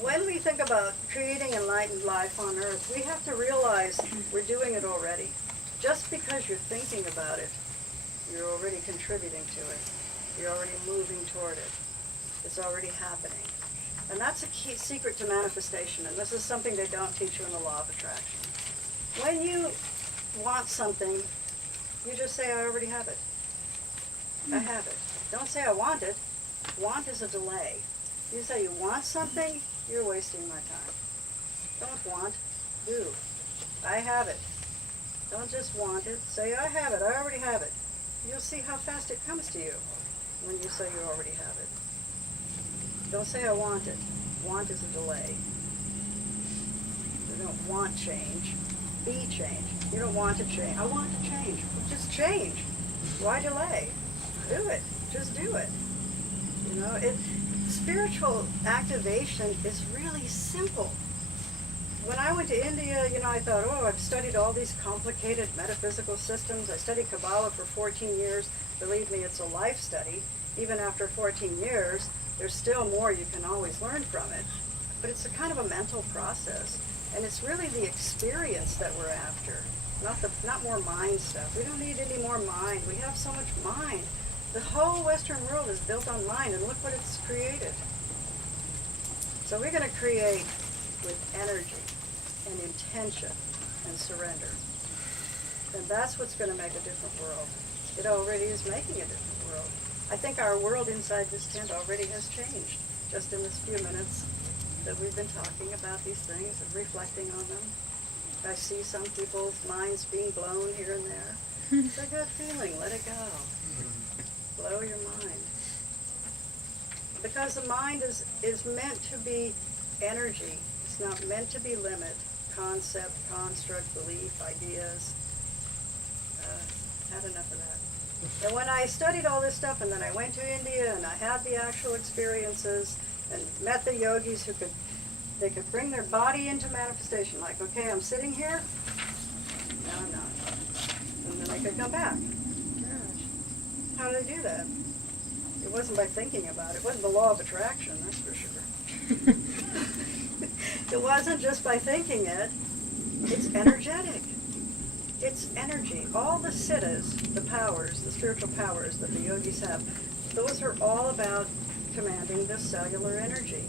When we think about creating enlightened life on earth, we have to realize we're doing it already. Just because you're thinking about it, you're already contributing to it. You're already moving toward it. It's already happening. And that's a key secret to manifestation, and this is something they don't teach you in the law of attraction. When you want something, you just say, I already have it. I have it. Don't say I want it. Want is a delay. You say you want something, you're wasting my time. Don't want, do. I have it. Don't just want it. Say, I have it. I already have it. You'll see how fast it comes to you when you say you already have it. Don't say I want it. Want is a delay. You don't want change. Be change. You don't want to change. I want to change. Just change. Why delay? Do it. Just do it. You know, spiritual activation is really simple. When I went to India, you know, I thought, oh, I've studied all these complicated metaphysical systems. I studied Kabbalah for 14 years. Believe me, it's a life study. Even after 14 years, there's still more you can always learn from it. But it's a kind of a mental process. And it's really the experience that we're after, not more mind stuff. We don't need any more mind. We have so much mind. The whole Western world is built on mind, and look what it's created. So we're going to create with energy and intention and surrender. And that's what's going to make a different world. It already is making a different world. I think our world inside this tent already has changed, just in this few minutes that we've been talking about these things and reflecting on them. I see some people's minds being blown here and there. It's a good feeling. Let it go. Blow your mind. Because the mind is meant to be energy. It's not meant to be limit, concept, construct, belief, ideas. Had enough of that. And when I studied all this stuff, and then I went to India and I had the actual experiences and met the yogis who they could bring their body into manifestation. Like, okay, I'm sitting here. No, I'm not. And then they could come back. Gosh, how do they do that? It wasn't by thinking about it. It wasn't the law of attraction, that's for sure. It wasn't just by thinking it. It's energetic. It's energy. All the siddhas, the powers, the spiritual powers that the yogis have, those are all about commanding the cellular energy.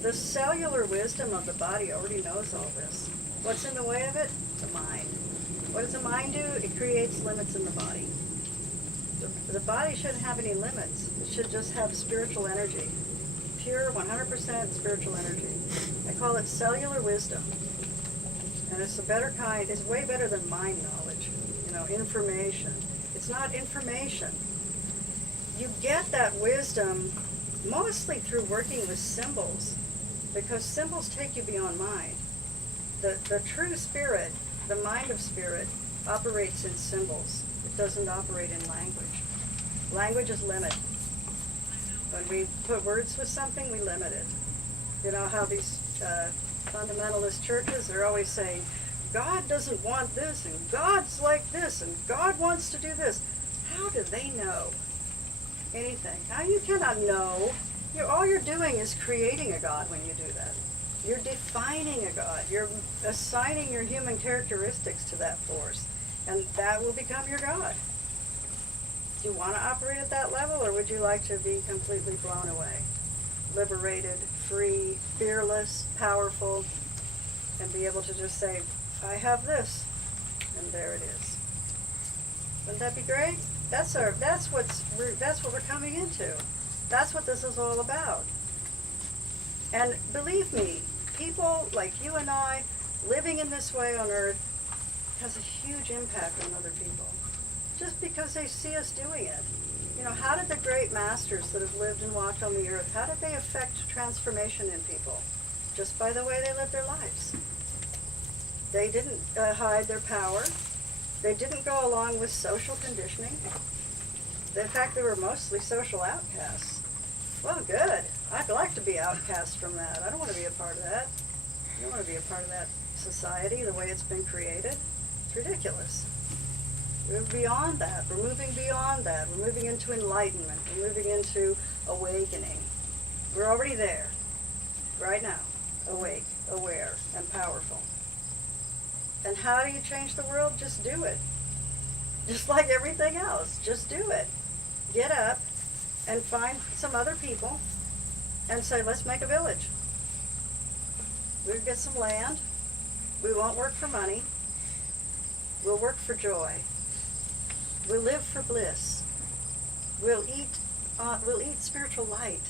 The cellular wisdom of the body already knows all this. What's in the way of it? The mind. What does the mind do? It creates limits in the body. The body shouldn't have any limits. It should just have spiritual energy. Pure, 100% spiritual energy. I call it cellular wisdom. And it's a better kind, it's way better than mind knowledge, you know, information. It's not information. You get that wisdom mostly through working with symbols, because symbols take you beyond mind. The true spirit, the mind of spirit, operates in symbols. It doesn't operate in language. Language is limit. When we put words with something, we limit it. You know how these fundamentalist churches, they're always saying, God doesn't want this, and God's like this, and God wants to do this. How do they know anything? How you cannot know. All you're doing is creating a God when you do that. You're defining a God. You're assigning your human characteristics to that force, and that will become your God. Do you want to operate at that level, or would you like to be completely blown away, liberated, free, fearless, powerful, and be able to just say, I have this, and there it is? Wouldn't that be great? That's what we're coming into. That's what this is all about. And believe me, people like you and I living in this way on earth has a huge impact on other people, just because they see us doing it. You know, how did the great masters that have lived and walked on the earth, how did they affect transformation in people? Just by the way they lived their lives. They didn't hide their power. They didn't go along with social conditioning. In fact, they were mostly social outcasts. Well, good. I'd like to be outcast from that. I don't want to be a part of that. I don't want to be a part of that society the way it's been created. It's ridiculous. We're beyond that. We're moving beyond that. We're moving into enlightenment. We're moving into awakening. We're already there. right now, awake, aware, and powerful. And how do you change the world? Just do it. Just like everything else, just do it. Get up and find some other people and say, let's make a village. We'll get some land. We won't work for money. We'll work for joy. We'll live for bliss. We'll eat spiritual light.